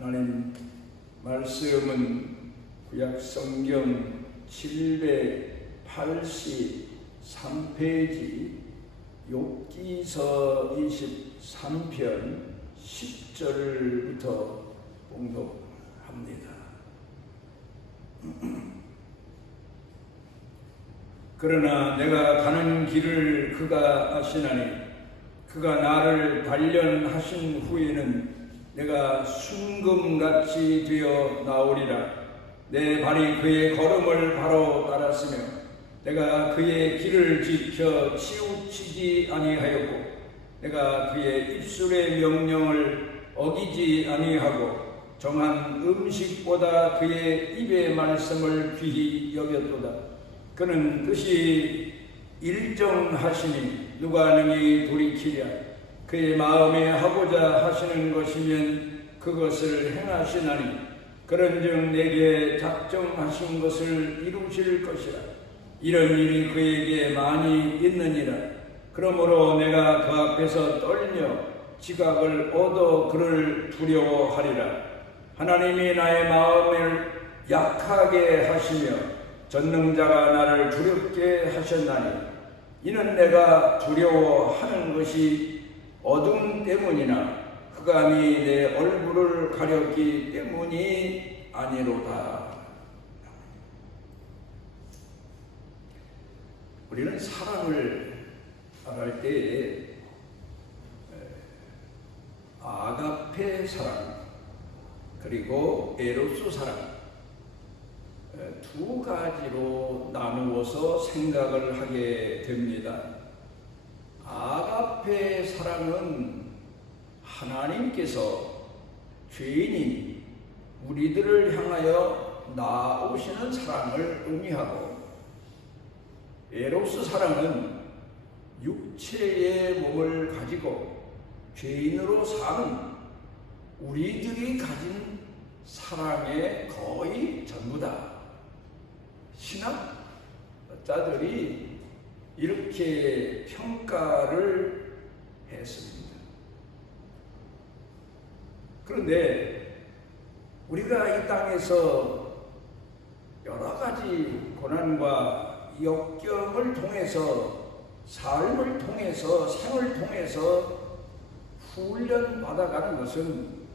하나님 말씀은 구약 성경 783페이지 욥기서 23편 10절부터 봉독합니다. 그러나 내가 가는 길을 그가 아시나니 그가 나를 단련하신 후에는 내가 순금같이 되어 나오리라. 내 발이 그의 걸음을 바로 따랐으며 내가 그의 길을 지켜 치우치지 아니하였고 내가 그의 입술의 명령을 어기지 아니하고 정한 음식보다 그의 입의 말씀을 귀히 여겼도다. 그는 뜻이 일정하시니 누가 능히 돌이키랴. 그의 마음에 하고자 하시는 것이면 그것을 행하시나니 그런즉 내게 작정하신 것을 이루실 것이라. 이런 일이 그에게 많이 있느니라. 그러므로 내가 그 앞에서 떨며 지각을 얻어 그를 두려워하리라. 하나님이 나의 마음을 약하게 하시며 전능자가 나를 두렵게 하셨나니 이는 내가 두려워하는 것이 어둠 때문이나 흑암이 내 얼굴을 가렸기 때문이 아니로다. 우리는 사랑을 말할 때에 아가페 사랑 그리고 에로스 사랑 두 가지로 나누어서 생각을 하게 됩니다. 아가페 사랑은 하나님께서 죄인인 우리들을 향하여 나오시는 사랑을 의미하고, 에로스 사랑은 육체의 몸을 가지고 죄인으로 사는 우리들이 가진 사랑의 거의 전부다. 신학자들이 이렇게 평가를 했습니다. 그런데 우리가 이 땅에서 여러 가지 고난과 역경을 통해서, 삶을 통해서, 생을 통해서 훈련받아가는 것은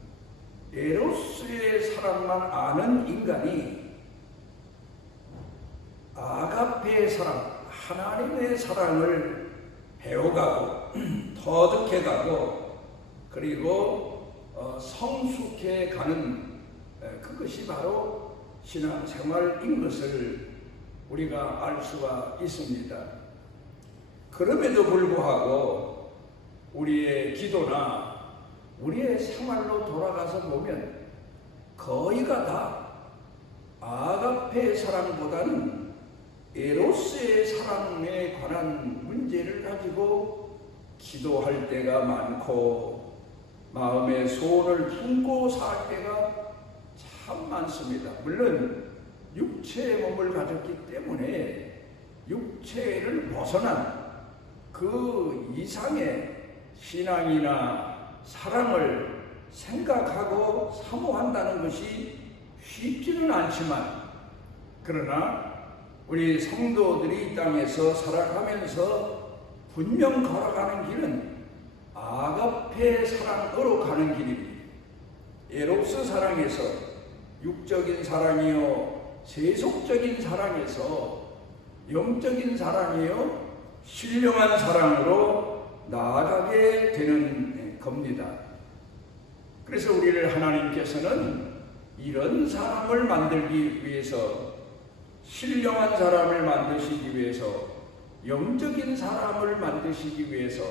에로스의 사랑만 아는 인간이 아가페의 사랑, 하나님의 사랑을 배워가고 터득해가고 그리고 성숙해가는 그것이 바로 신앙생활인 것을 우리가 알 수가 있습니다. 그럼에도 불구하고 우리의 기도나 우리의 생활로 돌아가서 보면 거의가 다 아가페의 사랑보다는 에로스의 사랑에 관한 문제를 가지고 기도할 때가 많고 마음의 소원을 품고 살 때가 참 많습니다. 물론 육체의 몸을 가졌기 때문에 육체를 벗어난 그 이상의 신앙이나 사랑을 생각하고 사모한다는 것이 쉽지는 않지만, 그러나 우리 성도들이 이 땅에서 살아가면서 분명 걸어가는 길은 아가페 사랑으로 가는 길입니다. 에로스 사랑에서, 육적인 사랑이요 세속적인 사랑에서 영적인 사랑이요 신령한 사랑으로 나아가게 되는 겁니다. 그래서 우리를 하나님께서는 이런 사람을 만들기 위해서, 신령한 사람을 만드시기 위해서, 영적인 사람을 만드시기 위해서,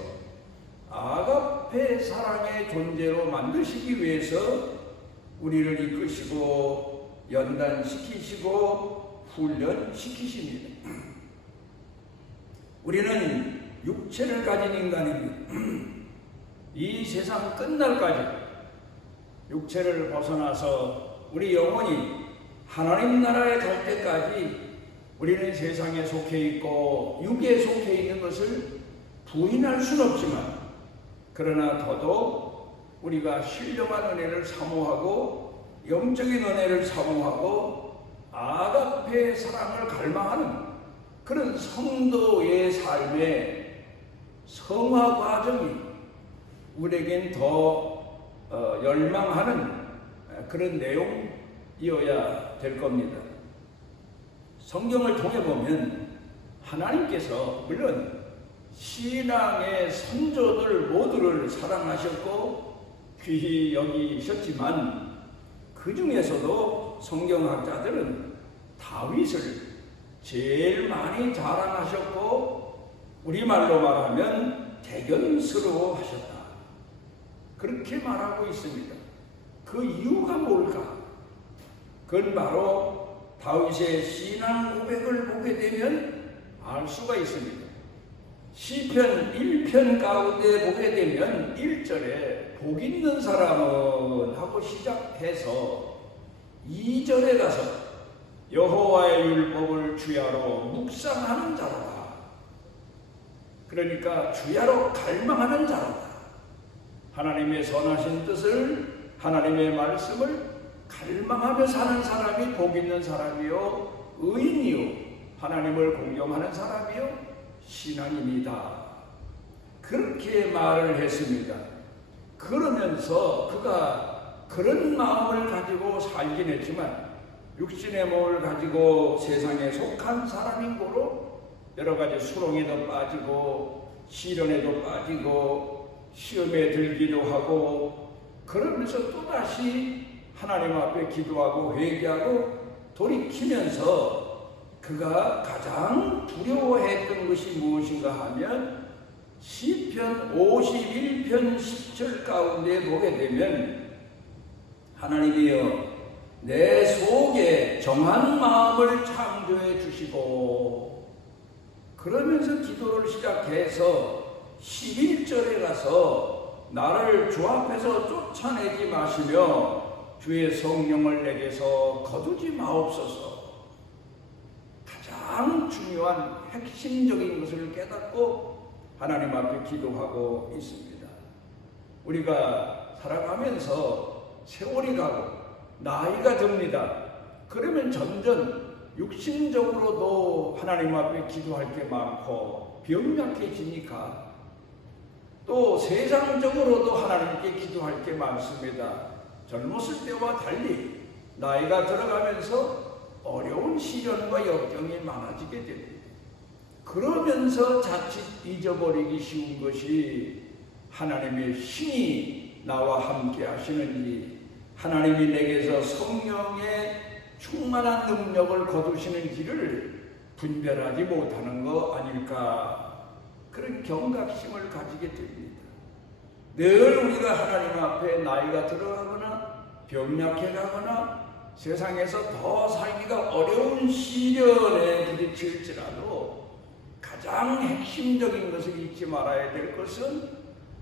아가페 사랑의 존재로 만드시기 위해서 우리를 이끄시고 연단시키시고 훈련시키십니다. 우리는 육체를 가진 인간입니다. 이 세상 끝날까지 육체를 벗어나서 우리 영혼이 하나님 나라에 갈 때까지 우리는 세상에 속해 있고 육에 속해 있는 것을 부인할 수는 없지만, 그러나 더더욱 우리가 신령한 은혜를 사모하고 영적인 은혜를 사모하고 아가페 사랑을 갈망하는 그런 성도의 삶의 성화 과정이 우리에겐 더 열망하는 그런 내용이어야 될 겁니다. 성경을 통해 보면 하나님께서 물론 신앙의 선조들 모두를 사랑하셨고 귀히 여기셨지만 그 중에서도 성경학자들은 다윗을 제일 많이 자랑하셨고 우리말로 말하면 대견스러워하셨다. 그렇게 말하고 있습니다. 그 이유가 뭘까? 그건 바로 다윗의 신앙 고백을 보게 되면 알 수가 있습니다. 시편 1편 가운데 보게 되면 1절에 복 있는 사람은 하고 시작해서 2절에 가서 여호와의 율법을 주야로 묵상하는 자로다. 그러니까 주야로 갈망하는 자로다. 하나님의 선하신 뜻을, 하나님의 말씀을 갈망하며 사는 사람이 복 있는 사람이요 의인이요 하나님을 공경하는 사람이요 신앙입니다. 그렇게 말을 했습니다. 그러면서 그가 그런 마음을 가지고 살긴 했지만 육신의 몸을 가지고 세상에 속한 사람인 거로 여러 가지 수렁에도 빠지고 시련에도 빠지고 시험에 들기도 하고 그러면서 또다시 하나님 앞에 기도하고 회개하고 돌이키면서 그가 가장 두려워했던 것이 무엇인가 하면 시편 51편 10절 가운데 보게 되면 하나님이여 내 속에 정한 마음을 창조해 주시고 그러면서 기도를 시작해서 11절에 가서 나를 주 앞에서 쫓아내지 마시며 주의 성령을 내게서 거두지 마옵소서. 가장 중요한 핵심적인 것을 깨닫고 하나님 앞에 기도하고 있습니다. 우리가 살아가면서 세월이 가고 나이가 듭니다. 그러면 점점 육신적으로도 하나님 앞에 기도할 게 많고 병약해지니까 또 세상적으로도 하나님께 기도할 게 많습니다. 젊었을 때와 달리 나이가 들어가면서 어려운 시련과 역경이 많아지게 됩니다. 그러면서 자칫 잊어버리기 쉬운 것이 하나님의 신이 나와 함께 하시는지 하나님이 내게서 성령의 충만한 능력을 거두시는지를 분별하지 못하는 거 아닐까 그런 경각심을 가지게 됩니다. 늘 우리가 하나님 앞에 나이가 들어가거나 병약해가거나 세상에서 더 살기가 어려운 시련에 부딪힐지라도 가장 핵심적인 것을 잊지 말아야 될 것은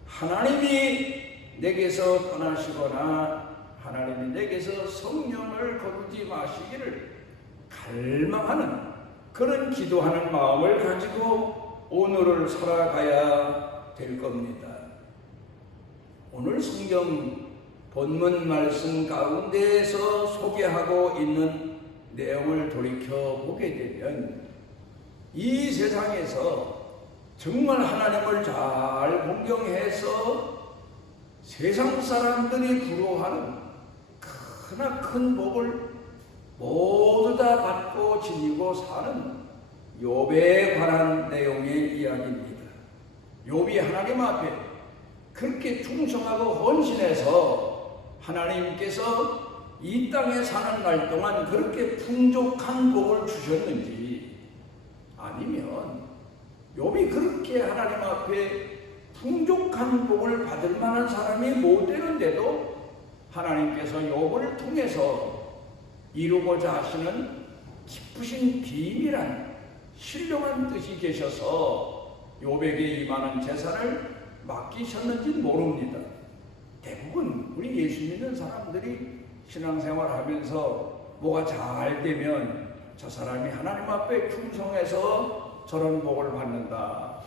하나님이 내게서 떠나시거나 하나님이 내게서 성령을 거두지 마시기를 갈망하는 그런 기도하는 마음을 가지고 오늘을 살아가야 될 겁니다. 오늘 성경 본문 말씀 가운데에서 소개하고 있는 내용을 돌이켜 보게 되면 이 세상에서 정말 하나님을 잘 공경해서 세상 사람들이 부러워하는 크나큰 복을 모두 다 받고 지니고 사는 욥에 관한 내용의 이야기입니다. 욥이 하나님 앞에 그렇게 충성하고 헌신해서 하나님께서 이 땅에 사는 날 동안 그렇게 풍족한 복을 주셨는지 아니면 욥이 그렇게 하나님 앞에 풍족한 복을 받을 만한 사람이 못 되는데도 하나님께서 욥을 통해서 이루고자 하시는 깊으신 비밀한 신령한 뜻이 계셔서 욥에게 임하는 재산을 맡기셨는지 모릅니다. 대부분 우리 예수 믿는 사람들이 신앙생활 하면서 뭐가 잘 되면 저 사람이 하나님 앞에 충성해서 저런 복을 받는다.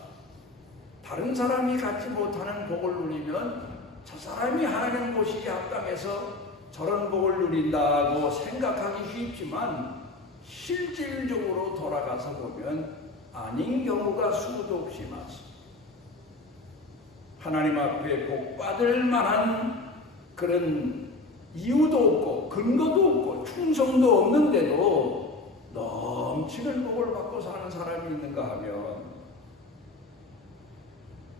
다른 사람이 갖지 못하는 복을 누리면 저 사람이 하나님 보시기에 합당해서 저런 복을 누린다고 생각하기 쉽지만 실질적으로 돌아가서 보면 아닌 경우가 수도 없이 많습니다. 하나님 앞에 복 받을 만한 그런 이유도 없고 근거도 없고 충성도 없는데도 넘치는 복을 받고 사는 사람이 있는가 하면,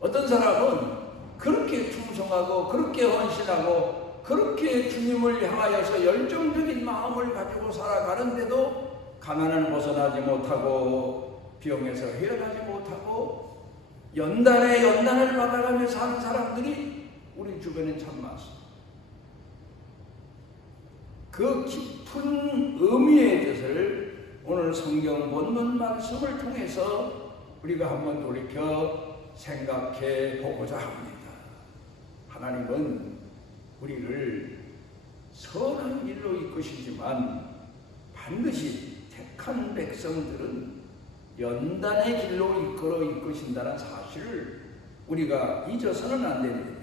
어떤 사람은 그렇게 충성하고 그렇게 헌신하고 그렇게 주님을 향하여서 열정적인 마음을 가지고 살아가는데도 가난을 벗어나지 못하고 병에서 헤어나지 못하고 연단에 연단을 받아가며 사는 사람들이 우리 주변에 참 많습니다. 그 깊은 의미의 뜻을 오늘 성경 본문 말씀을 통해서 우리가 한번 돌이켜 생각해 보고자 합니다. 하나님은 우리를 선한 일로 이끄시지만 반드시 택한 백성들은 연단의 길로 이끄신다는 사실을 우리가 잊어서는 안 됩니다.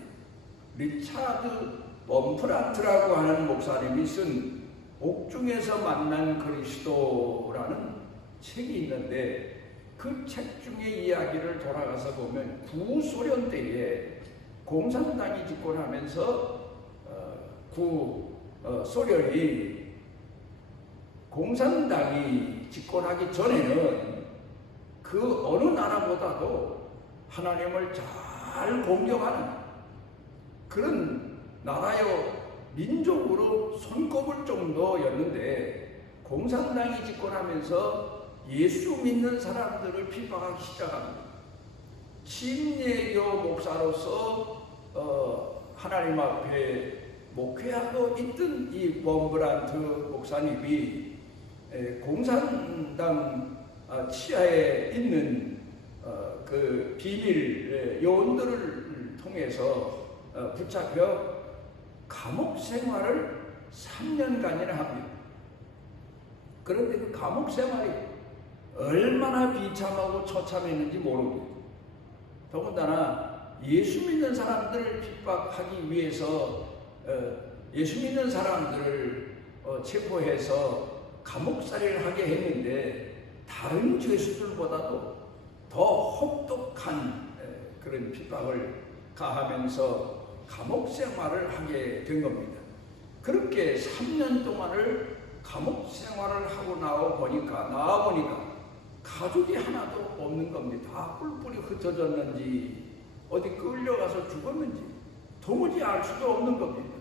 리차드 범프라트라고 하는 목사님이 쓴 옥중에서 만난 그리스도라는 책이 있는데, 그 책 중의 이야기를 돌아가서 보면 구소련 때에 공산당이 집권하면서 소련이 공산당이 집권하기 전에는 그 어느 나라보다도 하나님을 잘 공경하는 그런 나라요 민족으로 손꼽을 정도였는데, 공산당이 집권하면서 예수 믿는 사람들을 비방하기 시작합니다. 침례교 목사로서 하나님 앞에 목회하고 있던 이 범브란트 목사님이 공산당 치하에 있는 그 비밀 요원들을 통해서 붙잡혀 감옥 생활을 3년간이나 합니다. 그런데 그 감옥 생활이 얼마나 비참하고 처참했는지 모릅니다. 더군다나 예수 믿는 사람들을 핍박하기 위해서 예수 믿는 사람들을 체포해서 감옥살이를 하게 했는데, 다른 죄수들보다도 더 혹독한 그런 핍박을 가하면서 감옥 생활을 하게 된 겁니다. 그렇게 3년 동안을 감옥 생활을 하고 나와 보니까 가족이 하나도 없는 겁니다. 다 뿔뿔이 흩어졌는지 어디 끌려가서 죽었는지 도무지 알 수도 없는 겁니다.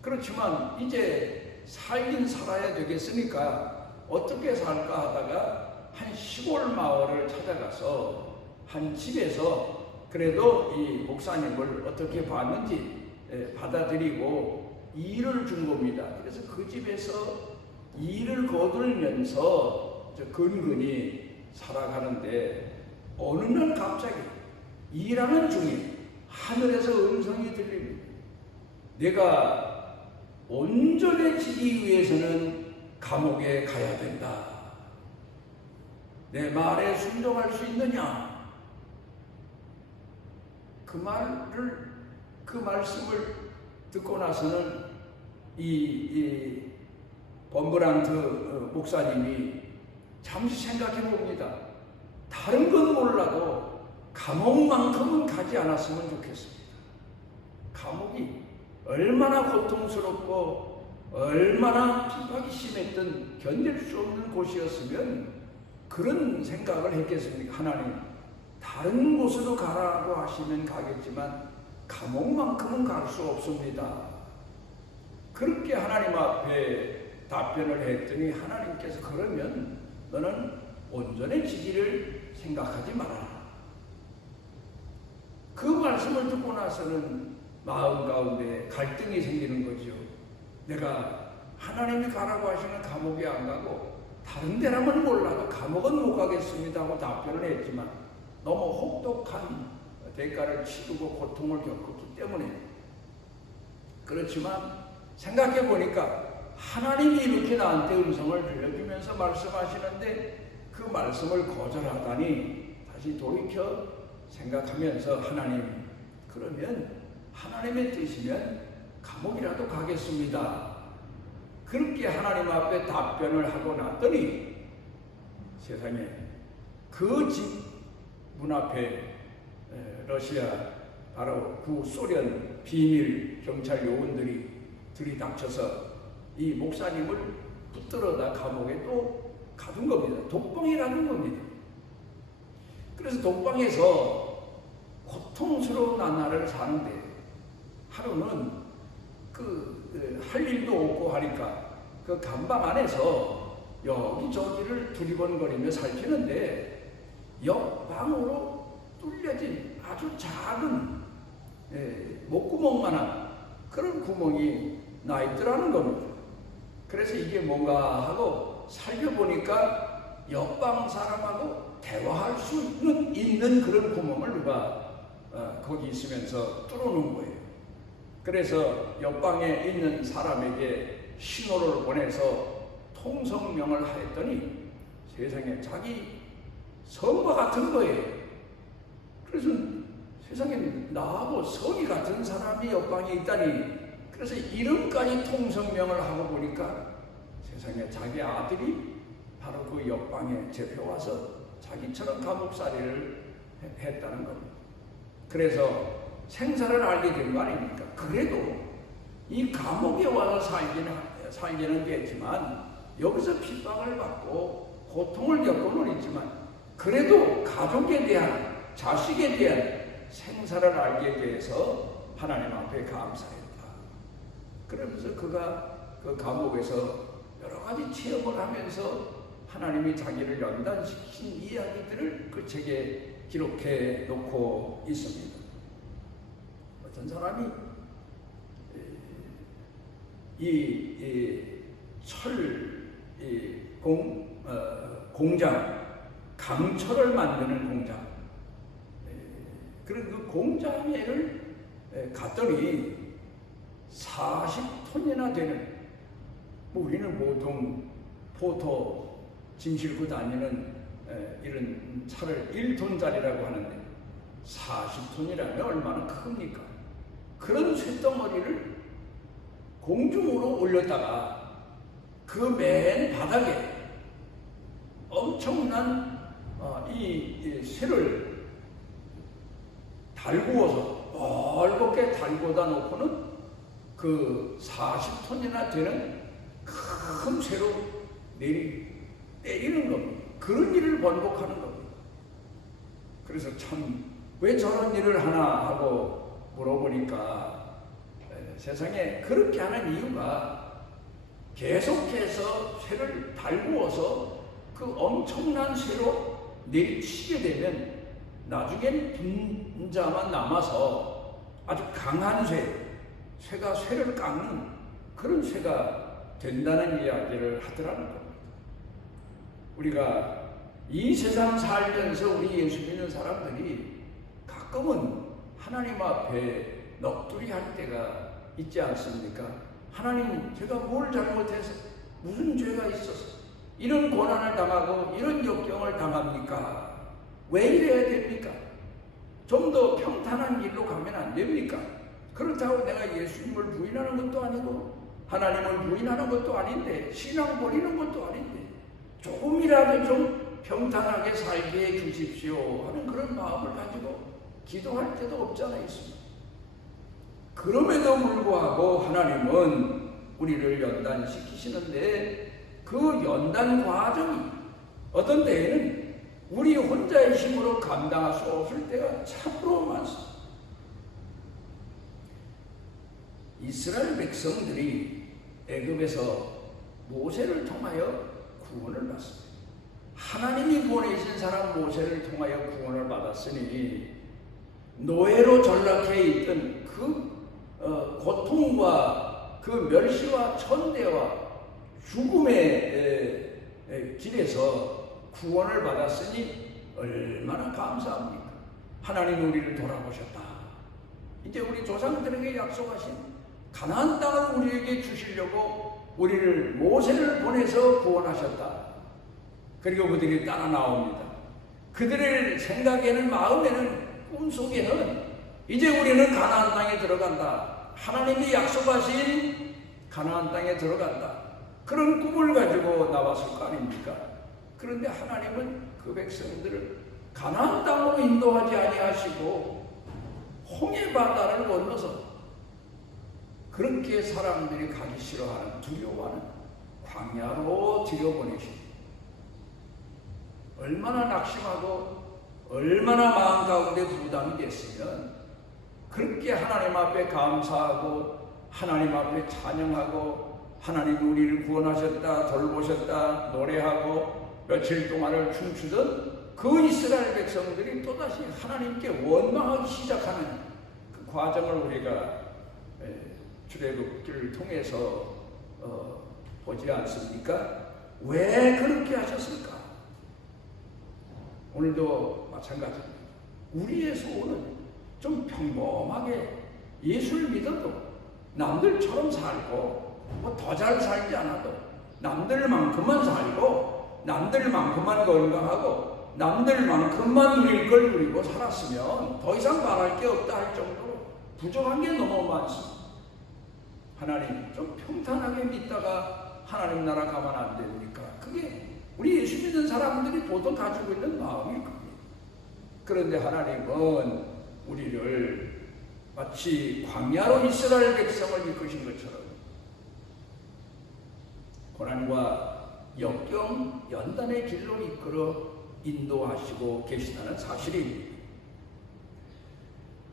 그렇지만 이제 살긴 살아야 되겠으니까 어떻게 살까 하다가 한 시골 마을을 찾아가서 한 집에서 그래도 이 목사님을 어떻게 봤는지 받아들이고 일을 준 겁니다. 그래서 그 집에서 일을 거들면서 근근히 살아가는데, 어느 날 갑자기 일하는 중에 하늘에서 음성이 들립니다. 내가 온전해지기 위해서는 감옥에 가야 된다. 내 말에 순종할 수 있느냐? 그 말씀을 듣고 나서는 이 범브란트 목사님이 잠시 생각해 봅니다. 다른 건 몰라도 감옥만큼은 가지 않았으면 좋겠습니다. 감옥이 얼마나 고통스럽고 얼마나 핍박이 심했던 견딜 수 없는 곳이었으면 그런 생각을 했겠습니까? 하나님, 다른 곳으로 가라고 하시면 가겠지만 감옥만큼은 갈 수 없습니다. 그렇게 하나님 앞에 답변을 했더니 하나님께서 그러면 너는 온전해지기를 생각하지 말아라. 그 말씀을 듣고 나서는 마음 가운데 갈등이 생기는 거죠. 내가 하나님이 가라고 하시는 감옥에 안 가고 다른 데라면 몰라도 감옥은 못 가겠습니다 하고 답변을 했지만 너무 혹독한 대가를 치르고 고통을 겪었기 때문에. 그렇지만 생각해 보니까 하나님이 이렇게 나한테 음성을 들려주면서 말씀하시는데 그 말씀을 거절하다니, 다시 돌이켜 생각하면서 하나님, 그러면 하나님의 뜻이면 감옥이라도 가겠습니다. 그렇게 하나님 앞에 답변을 하고 났더니 세상에 그 집 문 앞에 러시아 바로 구소련 비밀 경찰 요원들이 들이닥쳐서 이 목사님을 붙들어다 감옥에 또 가둔 겁니다. 독방에 가둔 겁니다. 그래서 독방에서 고통스러운 나날을 사는데 하루는 할 일도 없고 하니까 그 감방 안에서 여기저기를 두리번거리며 살피는데 옆방으로 뚫려진 아주 작은 목구멍만한 그런 구멍이 나 있더라는 겁니다. 그래서 이게 뭔가 하고 살펴보니까 옆방 사람하고 대화할 수는 있는 그런 구멍을 누가 거기 있으면서 뚫어놓은 거예요. 그래서 옆방에 있는 사람에게 신호를 보내서 통성명을 하였더니 세상에 자기 성과 같은 거예요. 그래서 세상에 나하고 성이 같은 사람이 옆방에 있다니, 그래서 이름까지 통성명을 하고 보니까 세상에 자기 아들이 바로 그 옆방에 잡혀와서 자기처럼 감옥살이를 했다는 겁니다. 그래서 생사를 알게 된 거 아닙니까? 그래도 이 감옥에 와서 살기는 됐지만 여기서 핍박을 받고 고통을 겪고는 있지만 그래도 가족에 대한, 자식에 대한 생사를 알게 돼서 하나님 앞에 감사했다. 그러면서 그가 그 감옥에서 여러 가지 체험을 하면서 하나님이 자기를 연단시킨 이야기들을 그 책에 기록해 놓고 있습니다. 어떤 사람이 공장, 강철을 만드는 공장, 그런 그 공장에를 갔더니 40톤이나 되는, 우리는 보통 포터 짐 싣고 다니는 이런 차를 1톤짜리라고 하는데 40톤이라면 얼마나 큽니까? 그런 쇳덩어리를 공중으로 올렸다가 그 맨 바닥에 엄청난 이 쇠를 달구어서 멀겋게 달구어다 놓고는 그 40톤이나 되는 큰 쇠로 내리는 겁니다. 그런 일을 번복하는 겁니다. 그래서 참 왜 저런 일을 하나 하고 물어보니까 세상에 그렇게 하는 이유가 계속해서 쇠를 달구어서 그 엄청난 쇠로 내리치게 되면 나중엔 분자만 남아서 아주 강한 쇠가 쇠를 깎는 그런 쇠가 된다는 이야기를 하더라는 겁니다. 우리가 이 세상 살면서 우리 예수 믿는 사람들이 가끔은 하나님 앞에 넋두리 할 때가 있지 않습니까? 하나님, 제가 뭘 잘못해서, 무슨 죄가 있어서 이런 고난을 당하고 이런 역경을 당합니까? 왜 이래야 됩니까? 좀 더 평탄한 길로 가면 안 됩니까? 그렇다고 내가 예수님을 부인하는 것도 아니고 하나님을 부인하는 것도 아닌데 신앙 버리는 것도 아닌데 조금이라도 좀 평탄하게 살게 해 주십시오 하는 그런 마음을 가지고 기도할 때도 없잖아 있습니다. 그럼에도 불구하고 하나님은 우리를 연단시키시는데 그 연단 과정이 어떤 때에는 우리 혼자의 힘으로 감당할 수 없을 때가 참으로 많습니다. 이스라엘 백성들이 애굽에서 모세를 통하여 구원을 받습니다. 하나님이 보내신 사람 모세를 통하여 구원을 받았으니 노예로 전락해 있던 그 고통과 그 멸시와 천대와 죽음의 길에서 구원을 받았으니 얼마나 감사합니까? 하나님 우리를 돌아보셨다. 이제 우리 조상들에게 약속하신 가나안 땅을 우리에게 주시려고 우리를 모세를 보내서 구원하셨다. 그리고 그들이 따라 나옵니다. 그들의 생각에는, 마음에는, 꿈속에는 이제 우리는 가나안 땅에 들어간다. 하나님이 약속하신 가나안 땅에 들어간다. 그런 꿈을 가지고 나왔을 거 아닙니까? 그런데 하나님은 그 백성들을 가나안 땅으로 인도하지 아니하시고 홍해 바다를 건너서 그렇게 사람들이 가기 싫어하는 두려워하는 광야로 들여보내십니다. 얼마나 낙심하고 얼마나 마음 가운데 부담이 됐으면 그렇게 하나님 앞에 감사하고 하나님 앞에 찬양하고 하나님이 우리를 구원하셨다, 돌보셨다 노래하고 며칠 동안을 춤추던 그 이스라엘 백성들이 또다시 하나님께 원망하기 시작하는 그 과정을 우리가 출애굽기를 통해서 보지 않습니까? 왜 그렇게 하셨을까? 오늘도 마찬가지입니다. 우리의 소원은 좀 평범하게 예수를 믿어도 남들처럼 살고 뭐 더 잘 살지 않아도 남들만큼만 살고 남들만큼만 건강하고 남들만큼만 누릴 걸 누리고 살았으면 더 이상 말할 게 없다 할 정도로 부족한 게 너무 많습니다. 하나님 좀 평탄하게 믿다가 하나님 나라 가면 안 됩니까? 그게 우리 예수 믿는 사람들이 보통 가지고 있는 마음일 겁니다. 그런데 하나님은 우리를 마치 광야로 이스라엘 백성을 이끄신 것처럼 고난과 역경, 연단의 길로 이끌어 인도하시고 계시다는 사실입니다.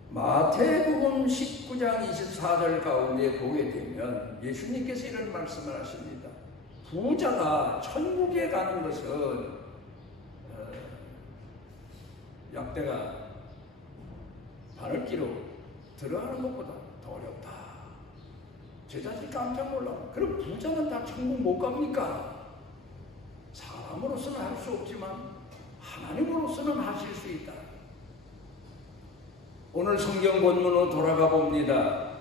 마태복음 19장 24절 가운데 보게 되면 예수님께서 이런 말씀을 하십니다. 부자가 천국에 가는 것은 약대가 바늘기로 들어가는 것보다 더 어렵다. 제자들이 깜짝 놀라고. 그럼 부자는 다 천국 못 갑니까? 사람으로서는 할 수 없지만 하나님으로서는 하실 수 있다. 오늘 성경 본문으로 돌아가 봅니다.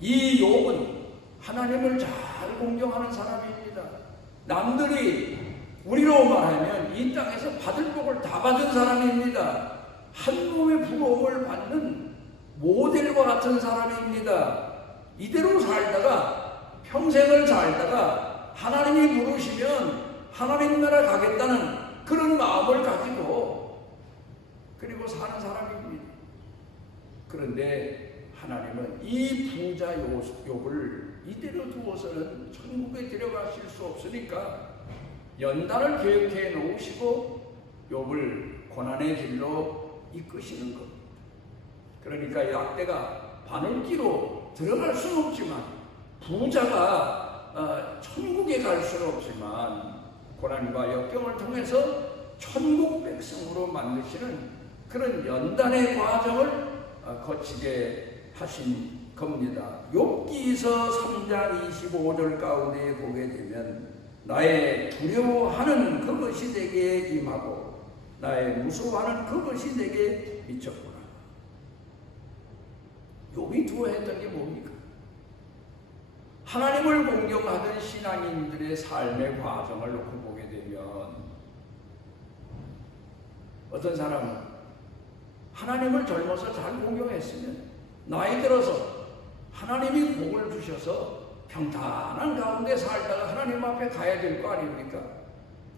이 욥은 하나님을 잘 공경하는 사람입니다. 남들이 우리로 말하면 이 땅에서 받을 복을 다 받은 사람입니다. 한 몸의 부러움을 받는 모델과 같은 사람입니다. 이대로 살다가 평생을 살다가 하나님이 부르시면 하나님 나라 가겠다는 그런 마음을 가지고 그리고 사는 사람입니다. 그런데 하나님은 이 부자 욥을 이대로 두어서는 천국에 데려가실 수 없으니까 연단을 계획해 놓으시고 욥을 고난의 길로 이끄시는 겁니다. 그러니까 약대가 바늘기로 들어갈 수는 없지만 부자가 천국에 갈 수는 없지만 고난과 역경을 통해서 천국 백성으로 만드시는 그런 연단의 과정을 거치게 하신 겁니다. 욥기서 3장 25절 가운데 보게 되면 나의 두려워하는 그것이 내게 임하고 나의 무서워하는 그것이 내게 미쳤구나. 욥이 두려워했던 게 뭡니까? 하나님을 공경하던 신앙인들의 삶의 과정을 놓고 보게 되면 어떤 사람은 하나님을 젊어서 잘 공경했으면 나이 들어서 하나님이 복을 주셔서 평탄한 가운데 살다가 하나님 앞에 가야 될 거 아닙니까?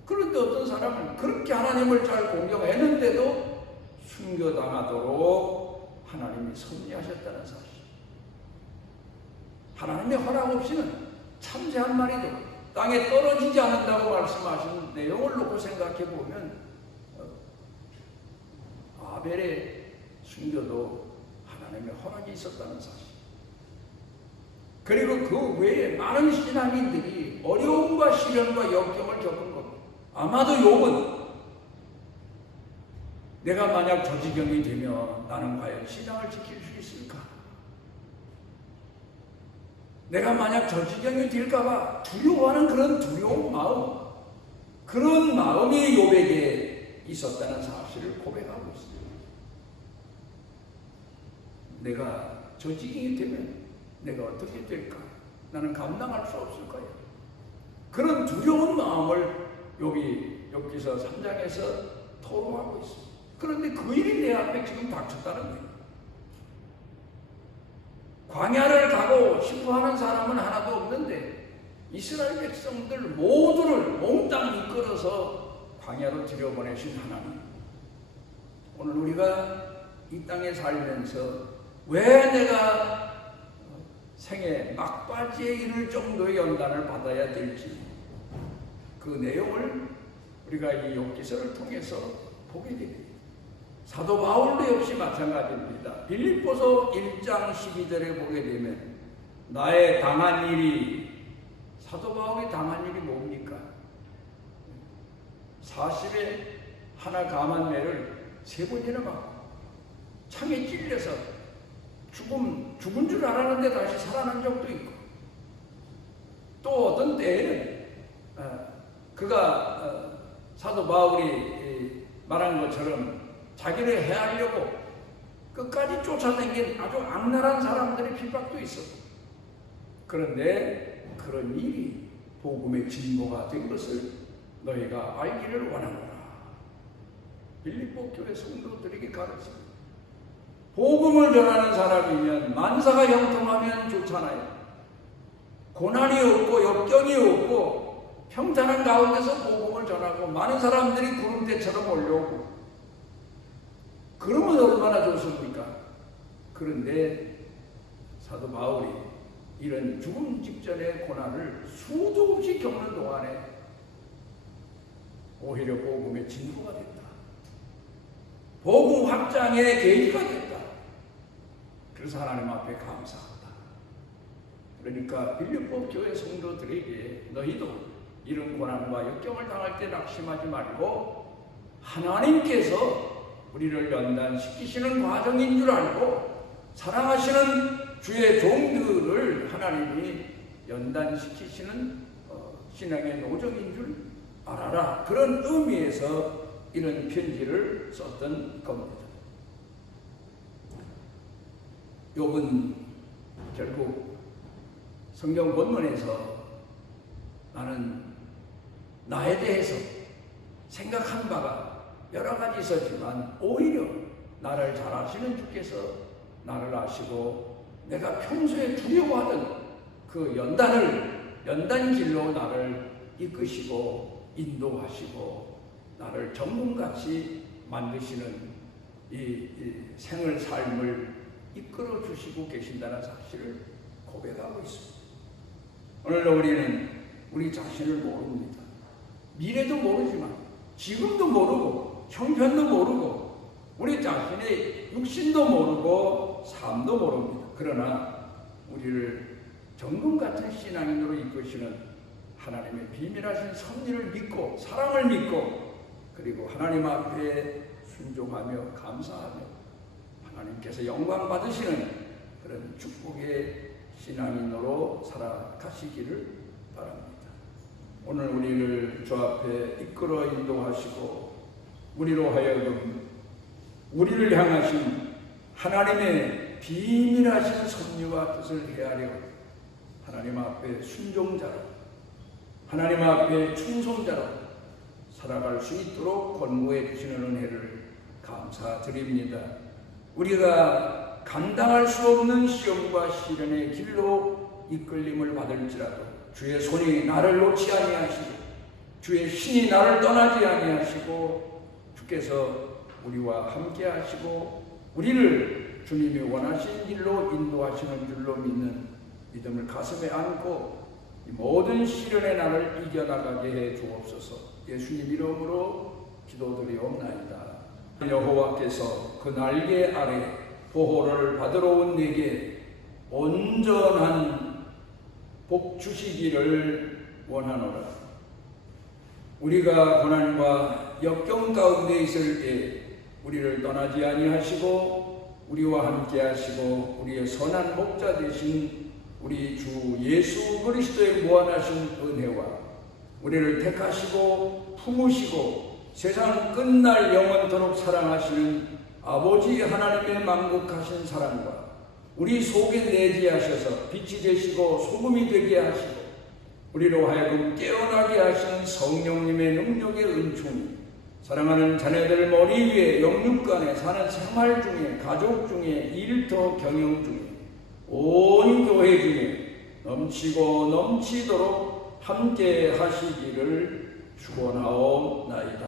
그런데 어떤 사람은 그렇게 하나님을 잘 공경했는데도 순교당하도록 하나님이 섭리하셨다는 사실. 하나님의 허락 없이는 참새 한 마리도 땅에 떨어지지 않는다고 말씀하신 내용을 놓고 생각해 보면 아벨의 순교도 하나님의 허락이 있었다는 사실. 그리고 그 외에 많은 신앙인들이 어려움과 시련과 역경을 겪은 것. 아마도 욥은 내가 만약 저 지경이 되면 나는 과연 신앙을 지킬 수 있을까? 내가 만약 저 지경이 될까봐 두려워하는 그런 두려운 마음, 그런 마음이 욥에게 있었다는 사실을 고백하고 있습니다. 내가 저 지경이 되면 내가 어떻게 될까? 나는 감당할 수 없을 거야. 그런 두려운 마음을 욥기서 3장에서 토로하고 있습니다. 그런데 그 일이 내 앞에 지금 닥쳤다는 거예요. 광야를 가고 싶어하는 사람은 하나도 없는데 이스라엘 백성들 모두를 몽땅 이끌어서 광야로 들여보내신 하나님. 오늘 우리가 이 땅에 살면서 왜 내가 생애 막바지에 이를 정도의 연단을 받아야 될지, 그 내용을 우리가 이 욥기서를 통해서 보게 됩니다. 사도 바울도 역시 마찬가지입니다. 빌립보서 1장 12절에 보게 되면 나의 당한 일이, 사도 바울이 당한 일이 뭡니까? 40에 하나 감한 매를 3번이나 맞고 창에 찔려서 죽은 줄 알았는데 다시 살아난 적도 있고, 또 어떤 때에는 그가 사도 바울이 말한 것처럼 자기를 해하려고 끝까지 쫓아다닌 아주 악랄한 사람들의 핍박도 있었고, 그런데 그런 일이 복음의 진보가 된 것을 너희가 알기를 원하노라. 빌립보 교회 성도들에게 가르칩니다. 복음을 전하는 사람이면 만사가 형통하면 좋잖아요. 고난이 없고 역경이 없고 평탄한 가운데서 복음을 전하고 많은 사람들이 구름대처럼 몰려오고, 그러면 얼마나 좋습니까? 그런데 사도 바울이 이런 죽음 직전의 고난을 수도 없이 겪는 동안에 오히려 복음의 진보가 됐다. 복음 확장의 계기가 됐다. 그래서 하나님 앞에 감사하다. 그러니까 빌립보 교회 성도들에게 너희도 이런 고난과 역경을 당할 때 낙심하지 말고 하나님께서 우리를 연단시키시는 과정인 줄 알고, 사랑하시는 주의 종들을 하나님이 연단시키시는 신앙의 노정인 줄 알아라. 그런 의미에서 이런 편지를 썼던 겁니다. 욥은 결국 성경 본문에서 나는 나에 대해서 생각한 바가 여러 가지 있었지만 오히려 나를 잘 아시는 주께서 나를 아시고 내가 평소에 두려워하던 그 연단길로 나를 이끄시고 인도하시고 나를 전문같이 만드시는 이 생을 삶을 이끌어 주시고 계신다는 사실을 고백하고 있습니다. 오늘 우리는 우리 자신을 모릅니다. 미래도 모르지만 지금도 모르고 형편도 모르고 우리 자신의 육신도 모르고 삶도 모릅니다. 그러나 우리를 정금 같은 신앙인으로 이끄시는 하나님의 비밀하신 섭리를 믿고 사랑을 믿고 그리고 하나님 앞에 순종하며 감사하며 하나님께서 영광 받으시는 그런 축복의 신앙인으로 살아가시기를 바랍니다. 오늘 우리를 주 앞에 이끌어 인도하시고 우리로 하여금 우리를 향하신 하나님의 비밀하신 섭리와 뜻을 헤아려 하나님 앞에 순종자로 하나님 앞에 충성자로 살아갈 수 있도록 권고해 주시는 은혜를 감사드립니다. 우리가 감당할 수 없는 시험과 시련의 길로 이끌림을 받을지라도 주의 손이 나를 놓지 아니하시고 주의 신이 나를 떠나지 아니하시고 주께서 우리와 함께 하시고 우리를 주님이 원하신 길로 인도하시는 줄로 믿는 믿음을 가슴에 안고 이 모든 시련의 나를 이겨나가게 해 주옵소서. 예수님 이름으로 기도드리옵나이다. 여호와께서 그 날개 아래 보호를 받으러 온 내게 온전한 복 주시기를 원하노라. 우리가 고난과 역경 가운데 있을 때 우리를 떠나지 아니하시고 우리와 함께 하시고 우리의 선한 목자 되신 우리 주 예수 그리스도의 무한하신 은혜와 우리를 택하시고 품으시고 세상 끝날 영원토록 사랑하시는 아버지 하나님의 만국하신 사랑과 우리 속에 내재하셔서 빛이 되시고 소금이 되게 하시고 우리로 하여금 깨어나게 하시는 성령님의 능력의 은총이 사랑하는 자녀들 머리 위에 영육간에 사는 생활 중에 가족 중에 일터 경영 중에 온 교회 중에 넘치고 넘치도록 함께 하시기를 축원하옵나이다.